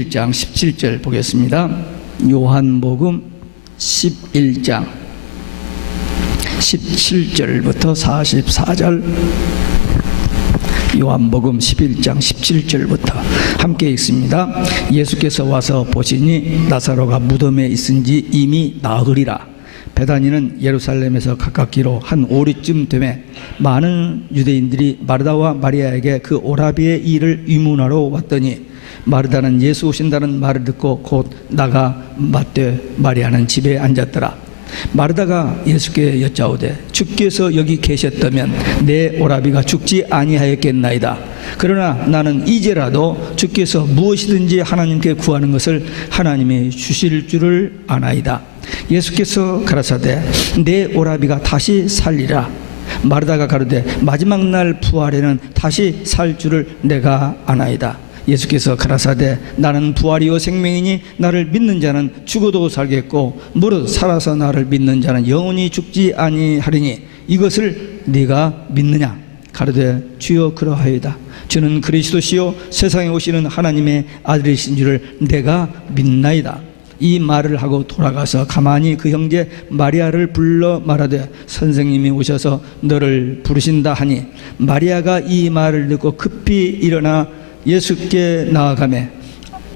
1장 17절 보겠습니다. 요한복음 11장 17절부터 44절. 요한복음 11장 17절부터 함께 읽습니다. 예수께서 와서 보시니 나사로가 무덤에 있은지 이미 나으리라. 베다니는 예루살렘에서 가깝기로 한 오리쯤 되매 많은 유대인들이 마르다와 마리아에게 그 오라비의 일을 의문하러 왔더니 마르다는 예수 오신다는 말을 듣고 곧 나가 맞되 마리아는 집에 앉았더라. 마르다가 예수께 여짜오되 주께서 여기 계셨다면 내 오라비가 죽지 아니하였겠나이다. 그러나 나는 이제라도 주께서 무엇이든지 하나님께 구하는 것을 하나님이 주실 줄을 아나이다. 예수께서 가라사대 내 오라비가 다시 살리라. 마르다가 가로되 마지막 날 부활에는 다시 살 줄을 내가 아나이다. 예수께서 가라사대 나는 부활이요 생명이니 나를 믿는 자는 죽어도 살겠고 무릇 살아서 나를 믿는 자는 영원히 죽지 아니하리니 이것을 네가 믿느냐. 가로되 주여 그러하이다. 주는 그리스도시요 세상에 오시는 하나님의 아들이신 줄을 내가 믿나이다. 이 말을 하고 돌아가서 가만히 그 형제 마리아를 불러 말하되 선생님이 오셔서 너를 부르신다 하니 마리아가 이 말을 듣고 급히 일어나 예수께 나아가매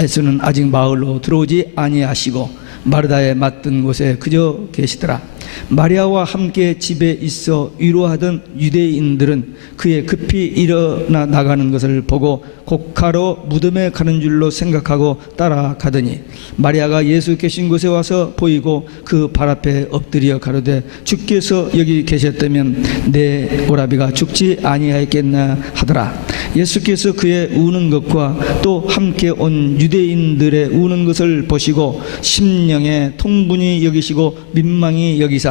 예수는 아직 마을로 들어오지 아니하시고 마르다에 맞던 곳에 그저 계시더라. 마리아와 함께 집에 있어 위로하던 유대인들은 그의 급히 일어나 나가는 것을 보고 곡하러 무덤에 가는 줄로 생각하고 따라가더니 마리아가 예수 계신 곳에 와서 보이고 그 발 앞에 엎드려 가로되 주께서 여기 계셨다면 내 오라비가 죽지 아니하였겠나 하더라. 예수께서 그의 우는 것과 또 함께 온 유대인들의 우는 것을 보시고 심령에 통분히 여기시고 민망히 여기사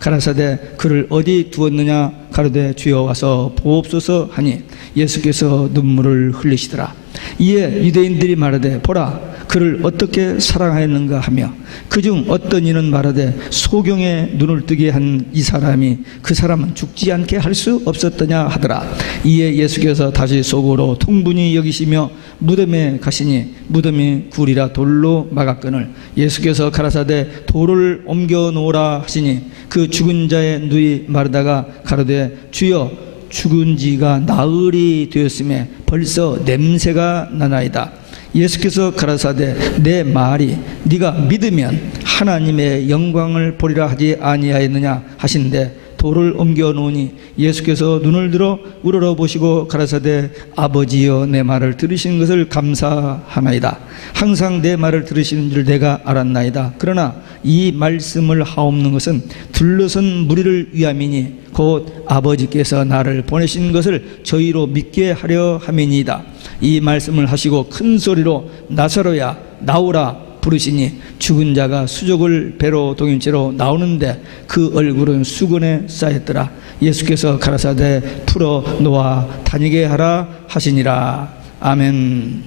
가라사대 그를 어디 두었느냐. 가로되 주여 와서 보옵소서 하니 예수께서 눈물을 흘리시더라. 이에 유대인들이 말하되 보라 그를 어떻게 사랑하였는가 하며 그중 어떤 이는 말하되 소경의 눈을 뜨게 한 이 사람이 그 사람은 죽지 않게 할 수 없었더냐 하더라. 이에 예수께서 다시 속으로 통분히 여기시며 무덤에 가시니 무덤이 굴이라 돌로 막았거늘 예수께서 가라사대 돌을 옮겨 놓으라 하시니 그 죽은 자의 누이 마르다가 가로되 주여 죽은 지가 나흘이 되었음에 벌써 냄새가 나나이다. 예수께서 가라사대 내 말이 네가 믿으면 하나님의 영광을 보리라 하지 아니하였느냐 하신데 돌을 옮겨 놓으니 예수께서 눈을 들어 우러러보시고 가라사대 아버지여 내 말을 들으시는 것을 감사하나이다. 항상 내 말을 들으시는 줄 내가 알았나이다. 그러나 이 말씀을 하옵는 것은 둘러선 무리를 위함이니 곧 아버지께서 나를 보내신 것을 저희로 믿게 하려 함이니이다. 이 말씀을 하시고 큰 소리로 나사로야 나오라 부르시니 죽은 자가 수족을 배로 동인 채로 나오는데 그 얼굴은 수건에 쌓였더라. 예수께서 가라사대 풀어 놓아 다니게 하라 하시니라. 아멘.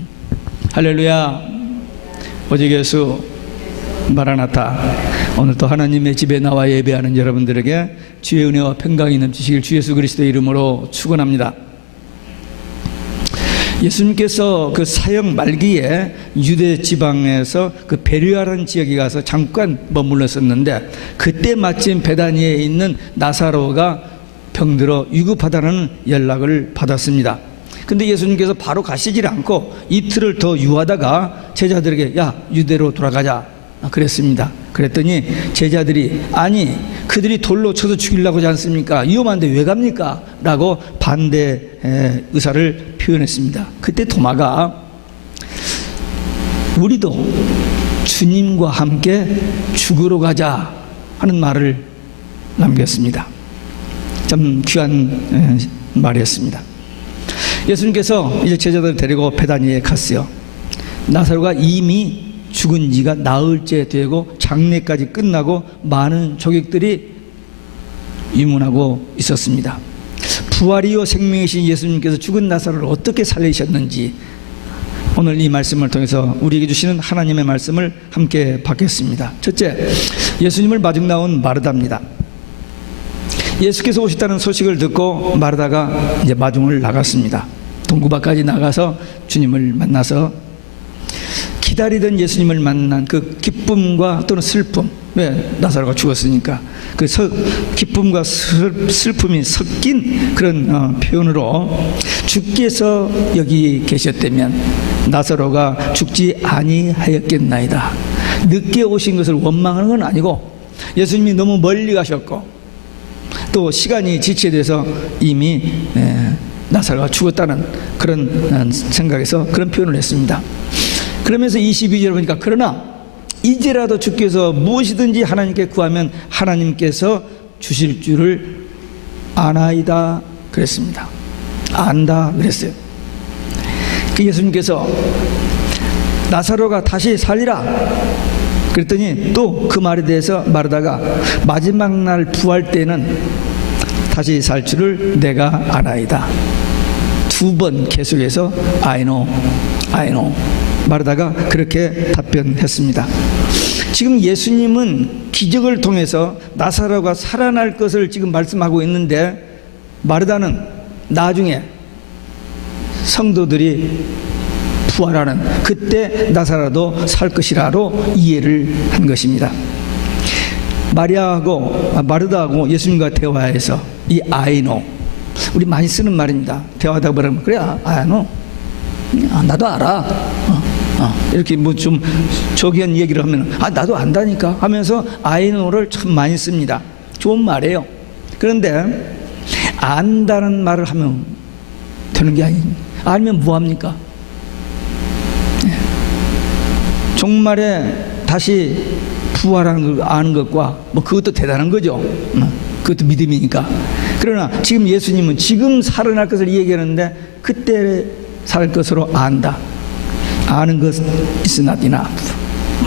할렐루야. 오직 예수 마라나타. 오늘도 하나님의 집에 나와 예배하는 여러분들에게 주의 은혜와 평강이 넘치시길 주 예수 그리스도의 이름으로 축원합니다. 예수님께서 그 사역 말기에 유대 지방에서 그 베르야라는 지역에 가서 잠깐 머물렀었는데 그때 마침 베다니에 있는 나사로가 병들어 위급하다는 연락을 받았습니다. 근데 예수님께서 바로 가시질 않고 이틀을 더 유하다가 제자들에게 야 유대로 돌아가자 그랬습니다. 그랬더니 제자들이 아니 그들이 돌로 쳐서 죽이려고 하지 않습니까? 위험한데 왜 갑니까? 라고 반대 의사를 표현했습니다. 그때 도마가 우리도 주님과 함께 죽으러 가자 하는 말을 남겼습니다. 참 귀한 말이었습니다. 예수님께서 이제 제자들을 데리고 베다니에 갔어요. 나사로가 이미 죽은 지가 나흘째 되고 장례까지 끝나고 많은 조객들이 유문하고 있었습니다. 부활이요 생명이신 예수님께서 죽은 나사로를 어떻게 살리셨는지 오늘 이 말씀을 통해서 우리에게 주시는 하나님의 말씀을 함께 받겠습니다. 첫째, 예수님을 마중 나온 마르다입니다. 예수께서 오셨다는 소식을 듣고 마르다가 이제 마중을 나갔습니다. 동구바까지 나가서 주님을 만나서 기다리던 예수님을 만난 그 기쁨과 또는 슬픔, 왜? 나사로가 죽었으니까 그 기쁨과 슬픔이 섞인 그런 표현으로 주께서 여기 계셨다면 나사로가 죽지 아니하였겠나이다. 늦게 오신 것을 원망하는 건 아니고 예수님이 너무 멀리 가셨고 또 시간이 지체돼서 이미 나사로가 죽었다는 그런 생각에서 그런 표현을 했습니다. 그러면서 22절을 보니까 그러나 이제라도 주께서 무엇이든지 하나님께 구하면 하나님께서 주실 줄을 아나이다 그랬습니다. 안다 그랬어요. 그 예수님께서 나사로가 다시 살리라 그랬더니 또 그 말에 대해서 말하다가 마지막 날 부활 때는 다시 살 줄을 내가 아나이다. 두 번 계속해서 I know 말하다가 그렇게 답변했습니다. 지금 예수님은 기적을 통해서 나사로가 살아날 것을 지금 말씀하고 있는데 마르다는 나중에 성도들이 부활하는 그때 나사로도 살 것이라로 이해를 한 것입니다. 마르다하고 예수님과 대화해서 이 I know, 우리 많이 쓰는 말입니다. 대화하다 보면 그래 I know, 나도 알아. 이렇게 뭐 좀 저기한 얘기를 하면 나도 안다니까 하면서 I know를 참 많이 씁니다. 좋은 말이에요. 그런데 안다는 말을 하면 되는 게 아니에요. 알면 뭐합니까? 종말에 다시 부활하는 걸 아는 것과 뭐 그것도 대단한 거죠. 그것도 믿음이니까. 그러나 지금 예수님은 지금 살아날 것을 얘기하는데 그때 살 것으로 안다. 아는 것 is not enough.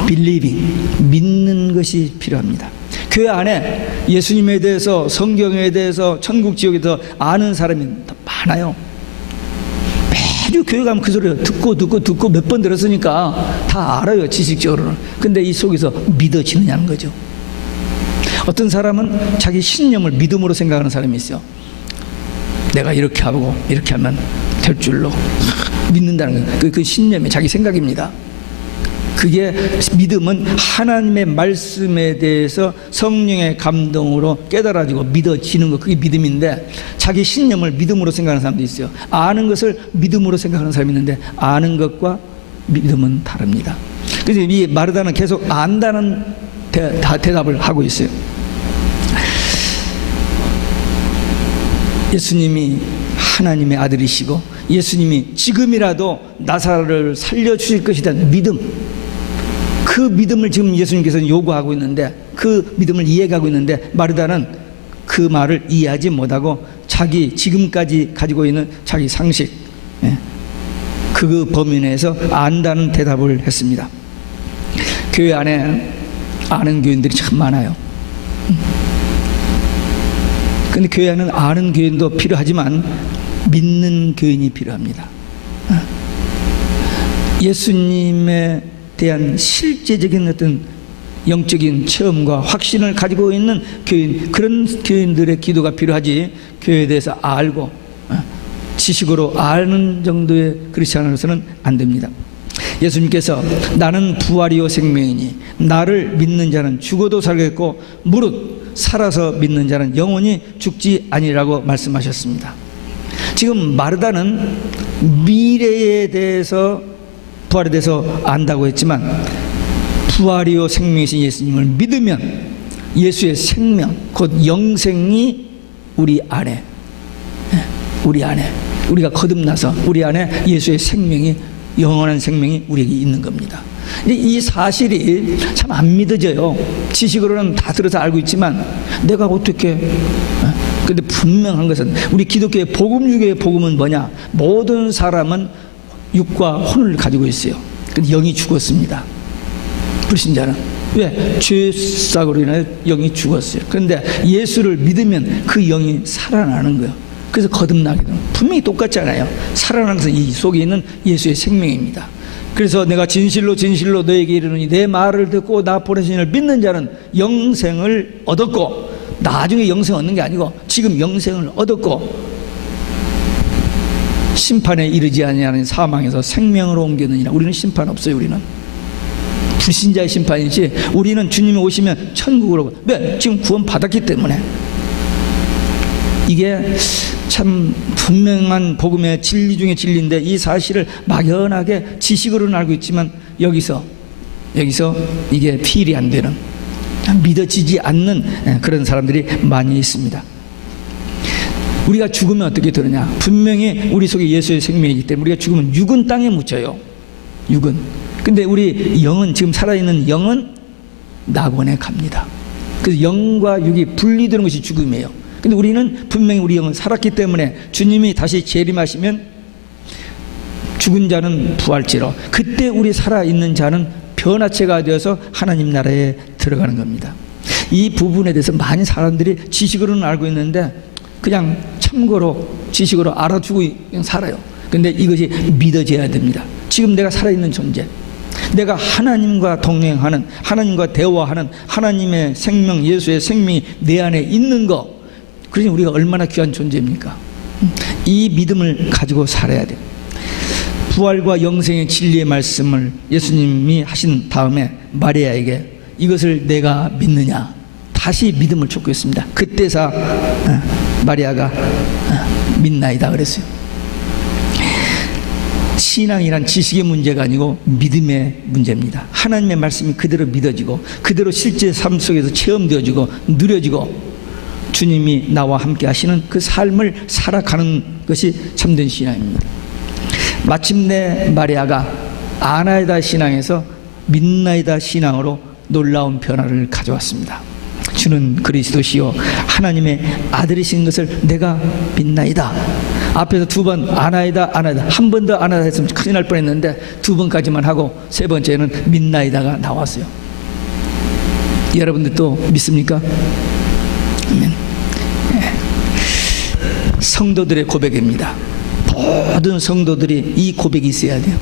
Believing, 믿는 것이 필요합니다. 교회 안에 예수님에 대해서, 성경에 대해서, 천국 지옥에 대해서 아는 사람이 많아요. 매주 교회 가면 그 소리를 듣고 몇 번 들었으니까 다 알아요, 지식적으로는. 근데 이 속에서 믿어지느냐는 거죠. 어떤 사람은 자기 신념을 믿음으로 생각하는 사람이 있어요. 내가 이렇게 하고 이렇게 하면 될 줄로 믿는다는 거예요. 그 신념이 자기 생각입니다. 그게 믿음은 하나님의 말씀에 대해서 성령의 감동으로 깨달아지고 믿어지는 것, 그게 믿음인데 자기 신념을 믿음으로 생각하는 사람도 있어요. 아는 것을 믿음으로 생각하는 사람이 있는데 아는 것과 믿음은 다릅니다. 그래서 이 마르다는 계속 안다는 대답을 하고 있어요. 예수님이 하나님의 아들이시고 예수님이 지금이라도 나사로를 살려주실 것이라는 믿음, 그 믿음을 지금 예수님께서는 요구하고 있는데 그 믿음을 이해하고 있는데 마르다는 그 말을 이해하지 못하고 자기 지금까지 가지고 있는 자기 상식, 그 범위 내에서 안다는 대답을 했습니다. 교회 안에 아는 교인들이 참 많아요. 근데 교회 안에는 아는 교인도 필요하지만 믿는 교인이 필요합니다. 예수님에 대한 실제적인 어떤 영적인 체험과 확신을 가지고 있는 교인, 그런 교인들의 기도가 필요하지 교회에 대해서 알고 지식으로 아는 정도의 크리스찬으로서는 안 됩니다. 예수님께서 나는 부활이요 생명이니 나를 믿는 자는 죽어도 살겠고 무릇 살아서 믿는 자는 영원히 죽지 아니라고 말씀하셨습니다. 지금 마르다는 미래에 대해서 부활에 대해서 안다고 했지만 부활이요 생명이신 예수님을 믿으면 예수의 생명 곧 영생이 우리 안에 우리가 거듭나서 우리 안에 예수의 생명이 영원한 생명이 우리에게 있는 겁니다. 근데 이 사실이 참 안 믿어져요. 지식으로는 다 들어서 알고 있지만 내가 어떻게 근데 분명한 것은 우리 기독교의 복음 중의 복음은 뭐냐? 모든 사람은 육과 혼을 가지고 있어요. 근데 영이 죽었습니다. 불신자는 왜? 죄싹으로 인하여 영이 죽었어요. 그런데 예수를 믿으면 그 영이 살아나는 거예요. 그래서 거듭나게 됩니다. 분명히 똑같잖아요. 살아나는 것은 이 속에 있는 예수의 생명입니다. 그래서 내가 진실로 너에게 이르노니 내 말을 듣고 나 보내신 이를 믿는 자는 영생을 얻었고, 나중에 영생 얻는 게 아니고 지금 영생을 얻었고 심판에 이르지 아니하는 사망에서 생명으로 옮겼느니라. 우리는 심판 없어요. 우리는 불신자의 심판이지 우리는 주님이 오시면 천국으로. 왜? 지금 구원 받았기 때문에. 이게 참 분명한 복음의 진리 중에 진리인데 이 사실을 막연하게 지식으로는 알고 있지만 여기서 이게 필이 안 되는, 믿어지지 않는 그런 사람들이 많이 있습니다. 우리가 죽으면 어떻게 되느냐? 분명히 우리 속에 예수의 생명이기 때문에 우리가 죽으면 육은 땅에 묻혀요. 육은. 근데 우리 영은, 지금 살아있는 영은 낙원에 갑니다. 그래서 영과 육이 분리되는 것이 죽음이에요. 근데 우리는 분명히 우리 영은 살았기 때문에 주님이 다시 재림하시면 죽은 자는 부활지로, 그때 우리 살아있는 자는 변화체가 되어서 하나님 나라에 들어가는 겁니다. 이 부분에 대해서 많은 사람들이 지식으로는 알고 있는데 그냥 참고로 지식으로 알아주고 그냥 살아요. 근데 이것이 믿어져야 됩니다. 지금 내가 살아있는 존재, 내가 하나님과 동행하는, 하나님과 대화하는 하나님의 생명, 예수의 생명이 내 안에 있는 거, 그러니 우리가 얼마나 귀한 존재입니까? 이 믿음을 가지고 살아야 돼요. 부활과 영생의 진리의 말씀을 예수님이 하신 다음에 마리아에게 이것을 내가 믿느냐, 다시 믿음을 촉구했습니다. 그때서 마리아가 믿나이다 그랬어요. 신앙이란 지식의 문제가 아니고 믿음의 문제입니다. 하나님의 말씀이 그대로 믿어지고 그대로 실제 삶 속에서 체험되어지고 누려지고 주님이 나와 함께 하시는 그 삶을 살아가는 것이 참된 신앙입니다. 마침내 마리아가 아나이다 신앙에서 믿나이다 신앙으로 놀라운 변화를 가져왔습니다. 주는 그리스도시요 하나님의 아들이신 것을 내가 믿나이다. 앞에서 두 번 아나이다 아나이다, 한 번 더 아나이다 했으면 큰일 날 뻔했는데 두 번까지만 하고 세 번째는 믿나이다가 나왔어요. 여러분들 또 믿습니까? 아멘. 성도들의 고백입니다. 모든 성도들이 이 고백이 있어야 돼요.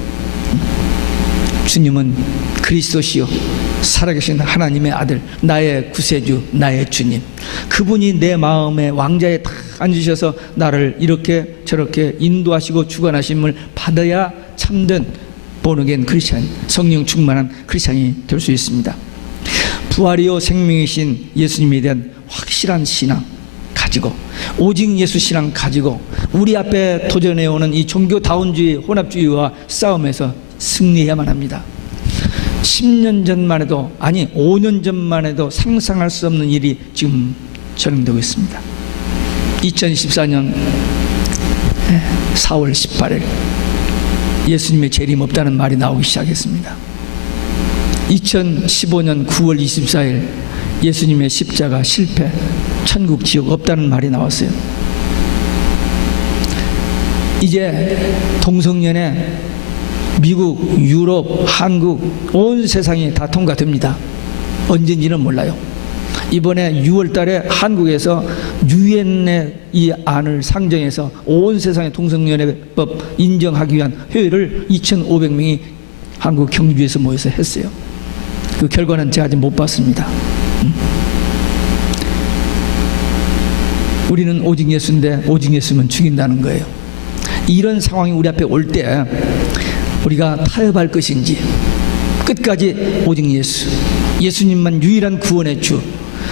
주님은 그리스도시요 살아계신 하나님의 아들, 나의 구세주, 나의 주님, 그분이 내 마음의 왕자에 딱 앉으셔서 나를 이렇게 저렇게 인도하시고 주관하심을 받아야 참된 본어겐 크리스찬, 성령 충만한 크리스찬이 될 수 있습니다. 부활이요 생명이신 예수님에 대한 확실한 신앙 가지고, 오직 예수 신앙 가지고 우리 앞에 도전해오는 이 종교다운주의, 혼합주의와 싸움에서 승리해야만 합니다. 10년 전만 해도, 아니 5년 전만 해도 상상할 수 없는 일이 지금 진행되고 있습니다. 2014년 4월 18일 예수님의 재림 없다는 말이 나오기 시작했습니다. 2015년 9월 24일 예수님의 십자가 실패, 천국 지옥 없다는 말이 나왔어요. 이제 동성연애 미국, 유럽, 한국, 온 세상이 다 통과됩니다. 언젠지는 몰라요. 이번에 6월 달에 한국에서 유엔의 이 안을 상정해서 온 세상의 동성연애법 인정하기 위한 회의를 2,500명이 한국 경주에서 모여서 했어요. 그 결과는 제가 아직 못 봤습니다. 우리는 오직 예수인데 오직 예수면 죽인다는 거예요. 이런 상황이 우리 앞에 올 때 우리가 타협할 것인지, 끝까지 오직 예수, 예수님만 유일한 구원의 주,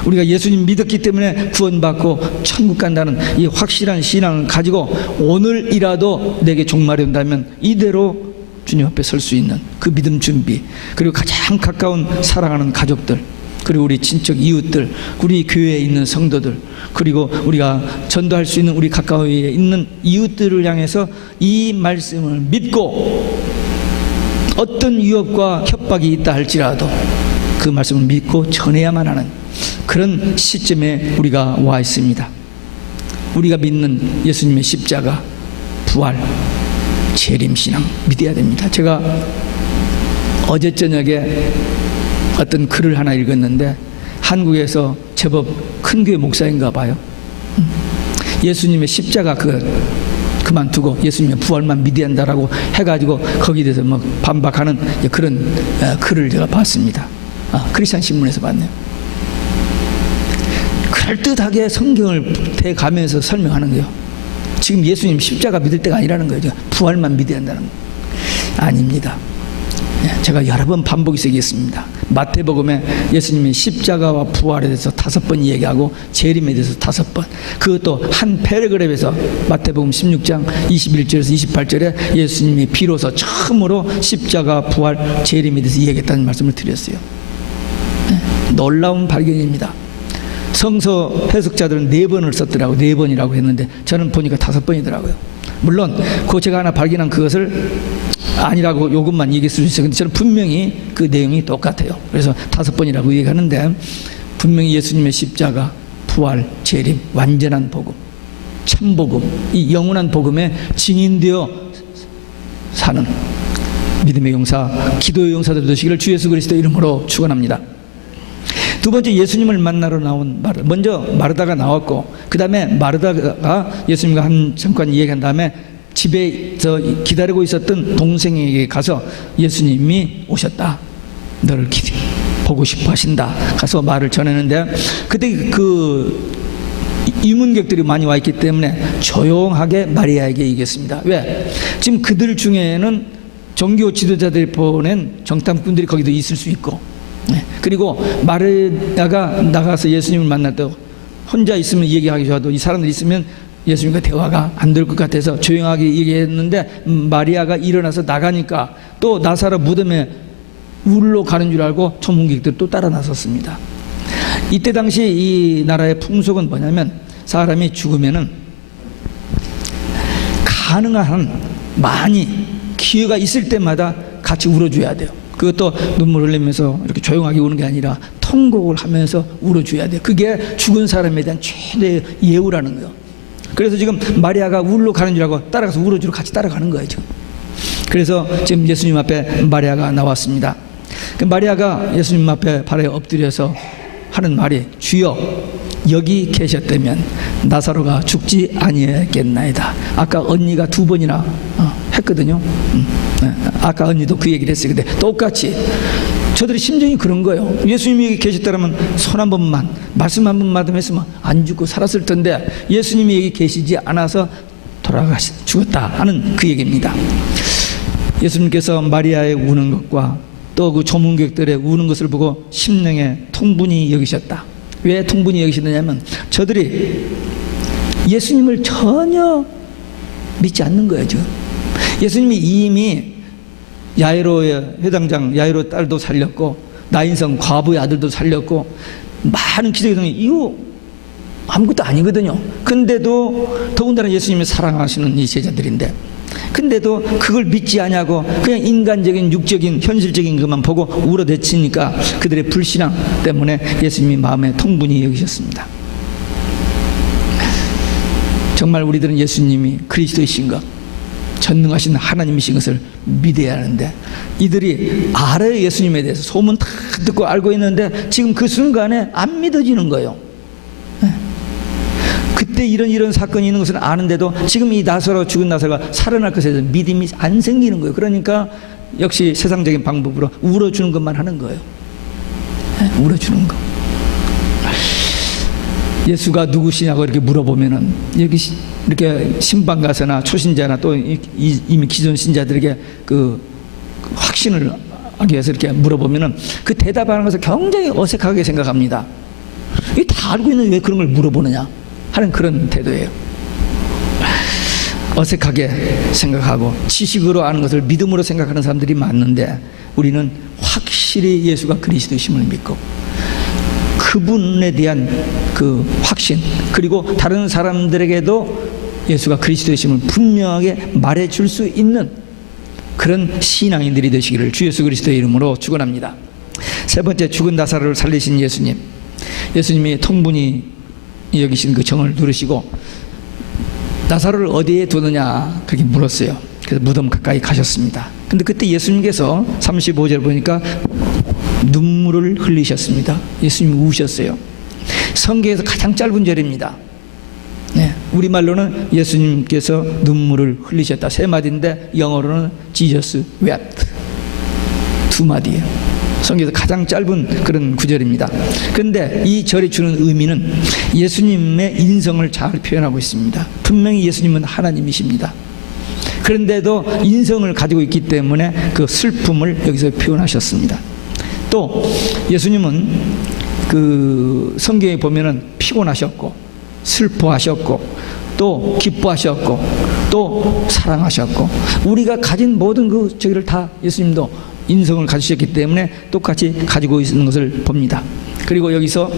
우리가 예수님 믿었기 때문에 구원받고 천국 간다는 이 확실한 신앙을 가지고 오늘이라도 내게 종말이 온다면 이대로 주님 앞에 설 수 있는 그 믿음 준비, 그리고 가장 가까운 사랑하는 가족들, 그리고 우리 친척 이웃들, 우리 교회에 있는 성도들, 그리고 우리가 전도할 수 있는 우리 가까이에 있는 이웃들을 향해서 이 말씀을 믿고 어떤 위협과 협박이 있다 할지라도 그 말씀을 믿고 전해야만 하는 그런 시점에 우리가 와 있습니다. 우리가 믿는 예수님의 십자가, 부활, 재림신앙 믿어야 됩니다. 제가 어제 저녁에 어떤 글을 하나 읽었는데 한국에서 제법 큰 교회 목사인가 봐요. 예수님의 십자가 그만두고 예수님의 부활만 믿어야 한다라고 해가지고 거기에 대해서 막 반박하는 그런 글을 제가 봤습니다. 크리스찬 신문에서 봤네요. 그럴듯하게 성경을 대가면서 설명하는 거예요. 지금 예수님 십자가 믿을 때가 아니라는 거예요. 부활만 믿어야 한다는 거. 아닙니다. 제가 여러 번 반복해서 얘기했습니다. 마태복음에 예수님이 십자가와 부활에 대해서 5번 얘기하고 재림에 대해서 5번, 그것도 한 패러그랩에서 마태복음 16장 21절에서 28절에 예수님이 비로소 처음으로 십자가, 부활, 재림에 대해서 얘기했다는 말씀을 드렸어요. 놀라운 발견입니다. 성서 해석자들은 4번을 썼더라고요. 4번이라고 했는데 저는 보니까 5번이더라고요. 물론 그 제가 하나 발견한 그것을 아니라고 요것만 얘기할 수 있어요. 근데 저는 분명히 그 내용이 똑같아요. 그래서 5번이라고 얘기하는데, 분명히 예수님의 십자가, 부활, 재림, 완전한 복음, 참복음, 이 영원한 복음에 증인되어 사는 믿음의 용사, 기도의 용사들 되시기를 주 예수 그리스도 이름으로 축원합니다. 두 번째, 예수님을 만나러 나온 마르다. 먼저 마르다가 나왔고, 그 다음에 마르다가 예수님과 잠깐 얘기한 다음에 집에서 기다리고 있었던 동생에게 가서 예수님이 오셨다, 너를 보고 싶어 하신다, 가서 말을 전했는데, 그때 그 이문객들이 많이 와 있기 때문에 조용하게 마리아에게 얘기했습니다. 왜? 지금 그들 중에는 종교 지도자들이 보낸 정탐꾼들이 거기도 있을 수 있고, 그리고 마리아가 나가서 예수님을 만날 때 혼자 있으면 얘기하기 좋아도 이 사람들이 있으면 예수님과 대화가 안 될 것 같아서 조용하게 얘기했는데, 마리아가 일어나서 나가니까 또 나사렛 무덤에 울러 가는 줄 알고 천문객들이 또 따라 나섰습니다. 이때 당시 이 나라의 풍속은 뭐냐면, 사람이 죽으면은 가능한 한 많이 기회가 있을 때마다 같이 울어줘야 돼요. 그것도 눈물 흘리면서 이렇게 조용하게 우는 게 아니라 통곡을 하면서 울어줘야 돼요. 그게 죽은 사람에 대한 최대의 예우라는 거예요. 그래서 지금 마리아가 울러 가는 줄 알고 따라가서 울어주러 같이 따라가는 거예요, 지금. 그래서 지금 예수님 앞에 마리아가 나왔습니다. 그 마리아가 예수님 앞에 발에 엎드려서 하는 말이, 주여 여기 계셨다면 나사로가 죽지 아니했겠나이다. 아까 언니가 2번이나 했거든요. 아까 언니도 그 얘기를 했어요. 근데 똑같이 저들의 심정이 그런 거예요. 예수님이 여기 계셨다면 손 한 번만, 말씀 한 번만 했으면 안 죽고 살았을 텐데, 예수님이 여기 계시지 않아서 죽었다 하는 그 얘기입니다. 예수님께서 마리아의 우는 것과 또 그 조문객들의 우는 것을 보고 심령에 통분히 여기셨다. 왜 통분히 여기시느냐면, 저들이 예수님을 전혀 믿지 않는 거예요, 지금. 예수님이 이미 야이로의 회당장 야이로 딸도 살렸고, 나인성 과부의 아들도 살렸고, 많은 기적의 성이 이거 아무것도 아니거든요. 근데도 더군다나 예수님이 사랑하시는 이 제자들인데, 근데도 그걸 믿지 않냐고 그냥 인간적인 육적인 현실적인 것만 보고 울어대치니까 그들의 불신앙 때문에 예수님이 마음에 통분히 여기셨습니다. 정말 우리들은 예수님이 그리스도이신 것, 전능하신 하나님이신 것을 믿어야 하는데, 이들이 알아요. 예수님에 대해서 소문 다 듣고 알고 있는데 지금 그 순간에 안 믿어지는 거예요. 그때 이런 사건이 있는 것을 아는데도 지금 이 죽은 나사로가 살아날 것에 대해서 믿음이 안 생기는 거예요. 그러니까 역시 세상적인 방법으로 울어주는 것만 하는 거예요. 울어주는 거. 예수가 누구시냐고 이렇게 물어보면은, 여기 이렇게 신방 가서나 초신자나 또 이미 기존 신자들에게 그 확신을 하기 위해서 이렇게 물어보면은 그 대답하는 것을 굉장히 어색하게 생각합니다. 이게 다 알고 있는데 왜 그런 걸 물어보느냐 하는 그런 태도예요. 어색하게 생각하고 지식으로 아는 것을 믿음으로 생각하는 사람들이 많은데, 우리는 확실히 예수가 그리스도이심을 믿고 그분에 대한 그 확신, 그리고 다른 사람들에게도 예수가 그리스도이심을 분명하게 말해줄 수 있는 그런 신앙인들이 되시기를 주 예수 그리스도의 이름으로 축원합니다. 세 번째, 죽은 나사로를 살리신 예수님. 예수님이 통분히 여기신 그 정을 누르시고 나사로를 어디에 두느냐 그렇게 물었어요. 그래서 무덤 가까이 가셨습니다. 근데 그때 예수님께서 35절 보니까 눈물을 흘리셨습니다. 예수님이 우셨어요. 성경에서 가장 짧은 절입니다. 우리말로는 예수님께서 눈물을 흘리셨다 3마디인데 영어로는 Jesus wept 2마디예요. 성경에서 가장 짧은 그런 구절입니다. 그런데 이 절이 주는 의미는 예수님의 인성을 잘 표현하고 있습니다. 분명히 예수님은 하나님이십니다. 그런데도 인성을 가지고 있기 때문에 그 슬픔을 여기서 표현하셨습니다. 또 예수님은 그 성경에 보면은 피곤하셨고 슬퍼하셨고 또 기뻐하셨고 또 사랑하셨고 우리가 가진 모든 그 저기를 다 예수님도 인성을 가지셨기 때문에 똑같이 가지고 있는 것을 봅니다. 그리고 여기서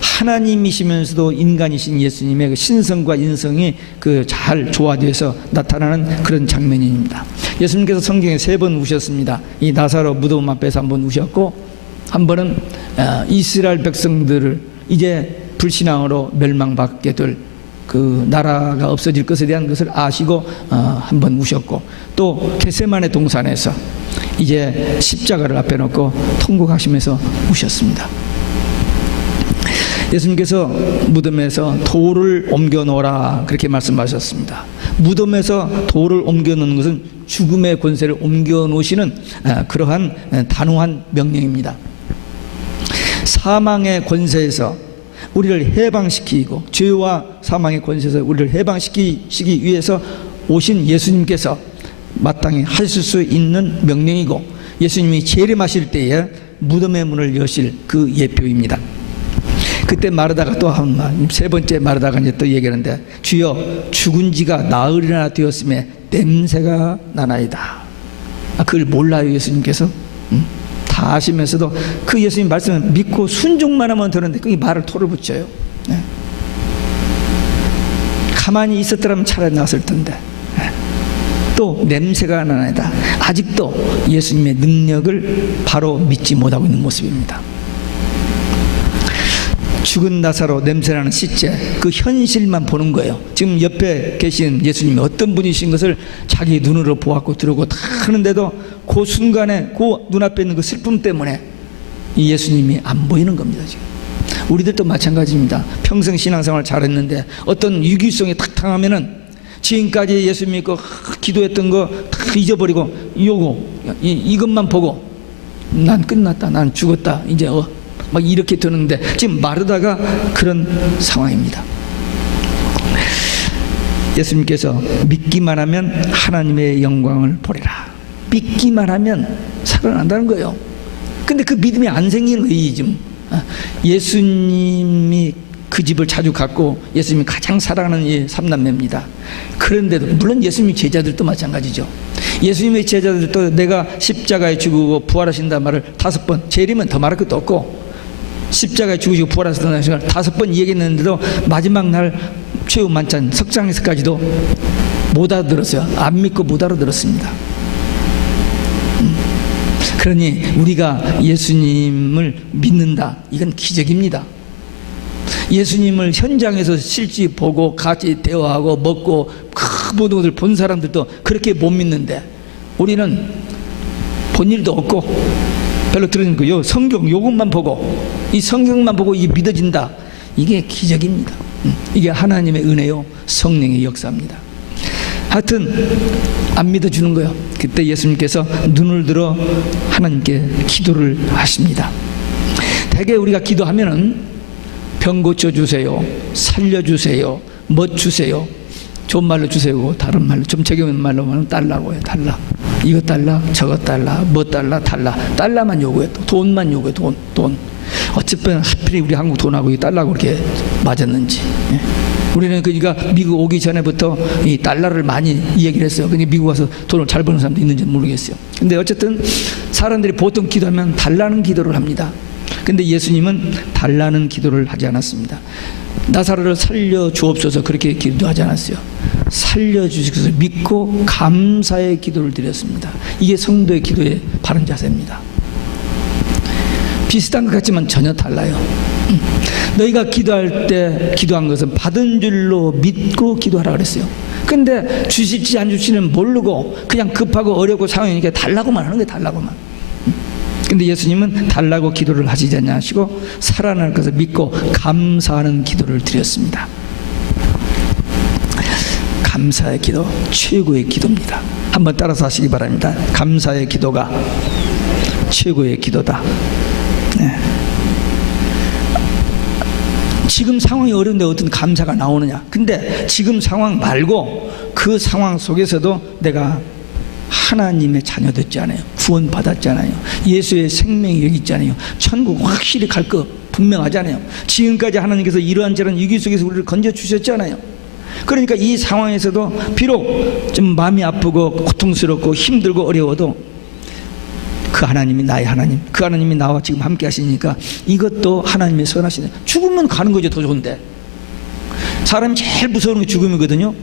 하나님이시면서도 인간이신 예수님의 그 신성과 인성이 그 잘 조화되어서 나타나는 그런 장면입니다. 예수님께서 성경에 3번 우셨습니다. 이 나사로 무덤 앞에서 한 번 우셨고, 한 번은 이스라엘 백성들을 이제 불신앙으로 멸망받게 될 그 나라가 없어질 것에 대한 것을 아시고 한 번 우셨고, 또 겟세마네 동산에서 이제 십자가를 앞에 놓고 통곡하시면서 우셨습니다. 예수님께서 무덤에서 돌을 옮겨 놓으라 그렇게 말씀하셨습니다. 무덤에서 돌을 옮겨 놓는 것은 죽음의 권세를 옮겨 놓으시는 그러한 단호한 명령입니다. 사망의 권세에서 우리를 해방시키고 죄와 사망의 권세에서 우리를 해방시키기 위해서 오신 예수님께서 마땅히 하실 수 있는 명령이고, 예수님이 재림하실 때에 무덤의 문을 여실 그 예표입니다. 그때 마르다가 또 한 번, 3번째 마르다가 이제 또 얘기하는데, 주여 죽은 지가 나흘이나 되었음에 냄새가 나나이다. 그걸 몰라요 예수님께서? 다 아시면서도 그 예수님 말씀을 믿고 순종만 하면 되는데 그 말을 토를 붙여요. 가만히 있었더라면 차라리 나았을 텐데. 또 냄새가 나나이다. 아직도 예수님의 능력을 바로 믿지 못하고 있는 모습입니다. 죽은 나사로 냄새나는 시체, 그 현실만 보는 거예요. 지금 옆에 계신 예수님이 어떤 분이신 것을 자기 눈으로 보았고 들었고 다 하는데도 그 순간에 그 눈앞에 있는 그 슬픔 때문에 이 예수님이 안 보이는 겁니다. 지금 우리들도 마찬가지입니다. 평생 신앙생활 잘했는데 어떤 위기성에 탁 당하면은 지금까지 예수 믿고 기도했던 거 다 잊어버리고 이것만 보고 난 끝났다, 난 죽었다, 이제 막 이렇게 되는데 지금 마르다가 그런 상황입니다. 예수님께서 믿기만 하면 하나님의 영광을 보리라. 믿기만 하면 살아난다는 거예요. 근데 그 믿음이 안 생기는 거예요. 지금 예수님이 그 집을 자주 갔고 예수님이 가장 사랑하는 이 3남매입니다. 그런데도 물론 예수님 제자들도 마찬가지죠. 예수님의 제자들도 내가 십자가에 죽고 부활하신다는 말을 5번, 재림은 더 말할 것도 없고 십자가에 죽으시고 부활하셨다는 것을 5번 얘기했는데도 마지막 날 최후 만찬 석장에서까지도 못 알아들었어요. 안 믿고 못 알아들었습니다. 그러니 우리가 예수님을 믿는다, 이건 기적입니다. 예수님을 현장에서 실제 보고 같이 대화하고 먹고 그 모든 것을 본 사람들도 그렇게 못 믿는데 우리는 본 일도 없고 별로 들으는 거요. 성경 요것만 보고, 이 성경만 보고 이게 믿어진다. 이게 기적입니다. 이게 하나님의 은혜요, 성령의 역사입니다. 하여튼 안 믿어주는 거예요. 그때 예수님께서 눈을 들어 하나님께 기도를 하십니다. 대개 우리가 기도하면은 병 고쳐주세요, 살려주세요, 멋 주세요, 좋은 말로 주세요, 다른 말로 좀 적용한 말로 하면 달라고 해요. 달라, 이거 달라, 저거 달라, 뭐 달라, 달라만 요구해. 또 돈만 요구해. 돈. 어쨌든 하필 우리 한국 돈하고 이 달러하고 이렇게 맞았는지. 우리는 그러니까 미국 오기 전에부터 이 달러를 많이 얘기를 했어요. 그러니까 미국 와서 돈을 잘 버는 사람도 있는지 모르겠어요. 근데 어쨌든 사람들이 보통 기도하면 달라는 기도를 합니다. 근데 예수님은 달라는 기도를 하지 않았습니다. 나사로를 살려 주옵소서 그렇게 기도하지 않았어요. 살려 주시옵소서 믿고 감사의 기도를 드렸습니다. 이게 성도의 기도의 바른 자세입니다. 비슷한 것 같지만 전혀 달라요. 너희가 기도할 때 기도한 것은 받은 줄로 믿고 기도하라 그랬어요. 근데 주실지 안 주실지는 모르고 그냥 급하고 어렵고 상황이니까 달라고만 하는 거예요. 달라고만. 근데 예수님은 달라고 기도를 하시지 않으시고 살아날 것을 믿고 감사하는 기도를 드렸습니다. 감사의 기도, 최고의 기도입니다. 한번 따라서 하시기 바랍니다. 감사의 기도가 최고의 기도다. 네. 지금 상황이 어려운데 어떤 감사가 나오느냐? 근데 지금 상황 말고 그 상황 속에서도 내가 하나님의 자녀 됐잖아요. 구원 받았잖아요. 예수의 생명이 여기 있잖아요. 천국 확실히 갈 거 분명하잖아요. 지금까지 하나님께서 이러한 저런 위기 속에서 우리를 건져주셨잖아요. 그러니까 이 상황에서도 비록 좀 마음이 아프고 고통스럽고 힘들고 어려워도 그 하나님이 나의 하나님, 그 하나님이 나와 지금 함께 하시니까 이것도 하나님의 선하시네. 죽으면 가는 거죠. 더 좋은데. 사람이 제일 무서운 게 죽음이거든요.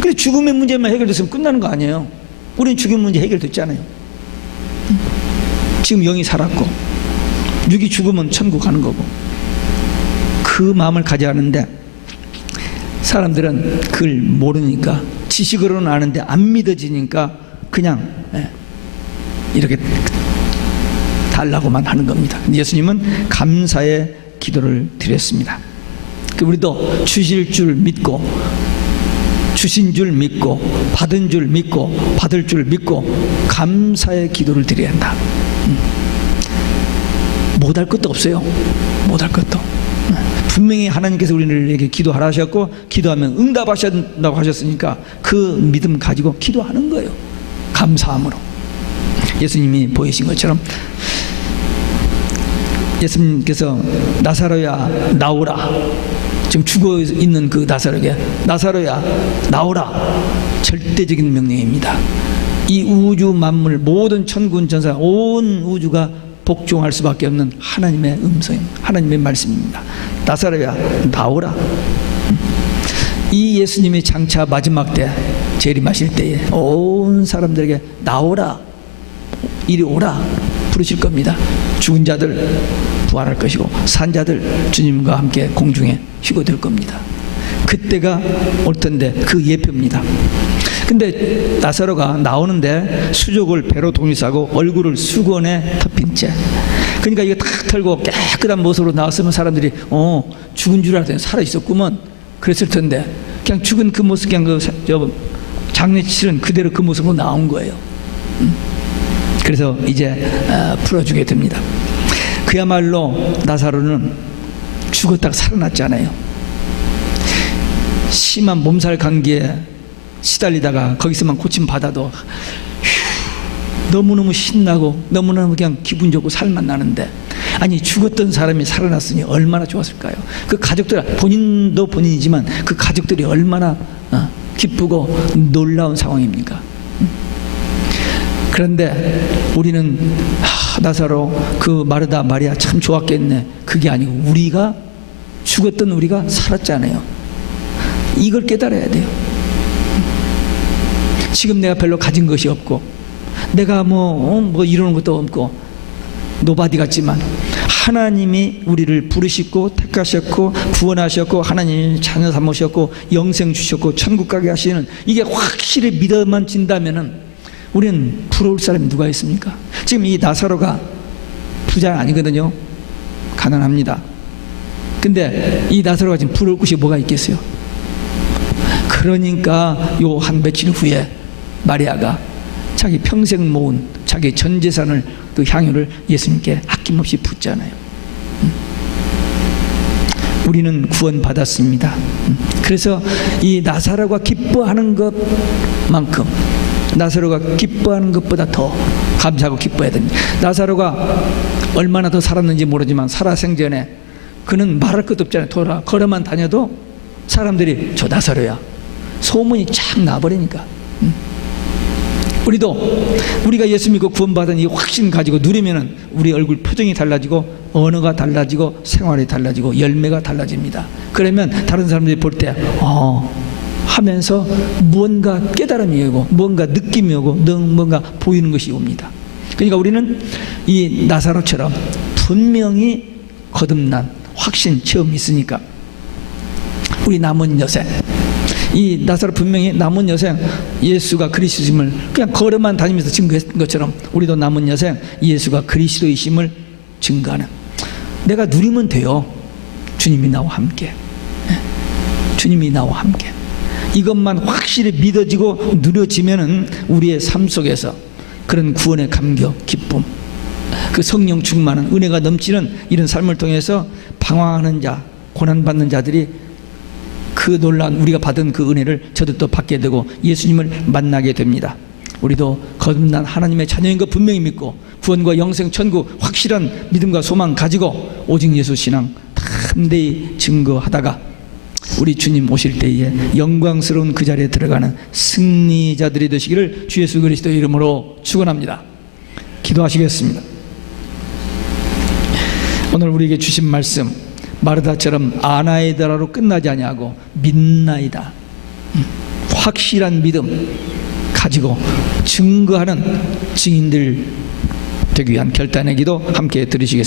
그래, 죽음의 문제만 해결됐으면 끝나는 거 아니에요. 우리는 죽음 문제 해결됐잖아요. 지금 영이 살았고 육이 죽으면 천국 가는 거고. 그 마음을 가져야 하는데 사람들은 그걸 모르니까, 지식으로는 아는데 안 믿어지니까 그냥 이렇게 달라고만 하는 겁니다. 예수님은 감사의 기도를 드렸습니다. 우리도 주실 줄 믿고, 주신 줄 믿고, 받은 줄 믿고, 받을 줄 믿고 감사의 기도를 드려야 한다. 못할 것도 없어요. 못할 것도. 분명히 하나님께서 우리에게 기도하라 하셨고, 기도하면 응답하신다고 하셨으니까 그 믿음 가지고 기도하는 거예요. 감사함으로. 예수님이 보이신 것처럼 예수님께서 나사로야 나오라, 지금 죽어 있는 그 나사로에게 나사로야 나오라, 절대적인 명령입니다. 이 우주 만물 모든 천군 천사 온 우주가 복종할 수밖에 없는 하나님의 음성, 하나님의 말씀입니다. 나사로야 나오라. 이 예수님이 장차 마지막 때 재림하실 때에 온 사람들에게 나오라, 이리 오라 부르실 겁니다. 죽은 자들 부활할 것이고 산자들 주님과 함께 공중에 휴거될 겁니다. 그때가 올 텐데 그 예표입니다. 근데 나사로가 나오는데 수족을 배로 동일싸고 얼굴을 수건에 덮인 채, 그러니까 이거 탁 털고 깨끗한 모습으로 나왔으면 사람들이 죽은 줄 알았더니 살아 있었구먼 그랬을 텐데, 그냥 죽은 그 모습, 그냥 그 장례치른 그대로 그 모습으로 나온 거예요. 그래서 이제 풀어주게 됩니다. 그야말로 나사로는 죽었다가 살아났잖아요. 심한 몸살 감기에 시달리다가 거기서만 고침 받아도 너무너무 신나고 너무너무 그냥 기분 좋고 살만 나는데, 아니 죽었던 사람이 살아났으니 얼마나 좋았을까요? 그 가족들, 본인도 본인이지만 그 가족들이 얼마나 기쁘고 놀라운 상황입니까? 그런데 우리는 나사로 그 마르다 마리아 참 좋았겠네, 그게 아니고 우리가 죽었던 우리가 살았잖아요. 이걸 깨달아야 돼요. 지금 내가 별로 가진 것이 없고 내가 뭐 이러는 것도 없고 노바디 같지만 하나님이 우리를 부르시고 택하셨고 구원하셨고 하나님이 자녀 삼으셨고 영생 주셨고 천국 가게 하시는, 이게 확실히 믿어만 진다면은 우리는 부러울 사람이 누가 있습니까? 지금 이 나사로가 부자 아니거든요. 가난합니다. 근데 이 나사로가 지금 부러울 것이 뭐가 있겠어요? 그러니까 요 한 며칠 후에 마리아가 자기 평생 모은 자기 전 재산을, 그 향유를 예수님께 아낌없이 붓잖아요. 우리는 구원 받았습니다. 그래서 이 나사로가 기뻐하는 것만큼, 나사로가 기뻐하는 것보다 더 감사하고 기뻐해야 됩니다. 나사로가 얼마나 더 살았는지 모르지만 살아생전에 그는 말할 것도 없잖아요. 걸어만 다녀도 사람들이 저 나사로야, 소문이 쫙 나버리니까. 우리가 예수 믿고 구원받은 이 확신 가지고 누리면은 우리 얼굴 표정이 달라지고 언어가 달라지고 생활이 달라지고 열매가 달라집니다. 그러면 다른 사람들이 볼 때 하면서 무언가 깨달음이 오고 무언가 느낌이 오고 뭔가 보이는 것이 옵니다. 그러니까 우리는 이 나사로처럼 분명히 거듭난 확신 체험이 있으니까 우리 남은 여생, 이 나사로 분명히 남은 여생 예수가 그리스도임을 그냥 걸어만 다니면서 증거했던 것처럼 우리도 남은 여생 예수가 그리스도이심을 증거하는, 내가 누리면 돼요. 주님이 나와 함께, 주님이 나와 함께. 이것만 확실히 믿어지고 누려지면은 우리의 삶 속에서 그런 구원의 감격, 기쁨, 그 성령 충만한 은혜가 넘치는 이런 삶을 통해서 방황하는 자, 고난받는 자들이 그 놀라운 우리가 받은 그 은혜를 저도 또 받게 되고 예수님을 만나게 됩니다. 우리도 거듭난 하나님의 자녀인 것 분명히 믿고 구원과 영생 천국 확실한 믿음과 소망 가지고 오직 예수 신앙 담대히 증거하다가 우리 주님 오실 때에 영광스러운 그 자리에 들어가는 승리자들이 되시기를 주 예수 그리스도 이름으로 축원합니다. 기도하시겠습니다. 오늘 우리에게 주신 말씀 마르다처럼 아나이다라로 끝나지 아니하고 믿나이다, 확실한 믿음 가지고 증거하는 증인들 되기 위한 결단의 기도 함께 들으시겠습니다.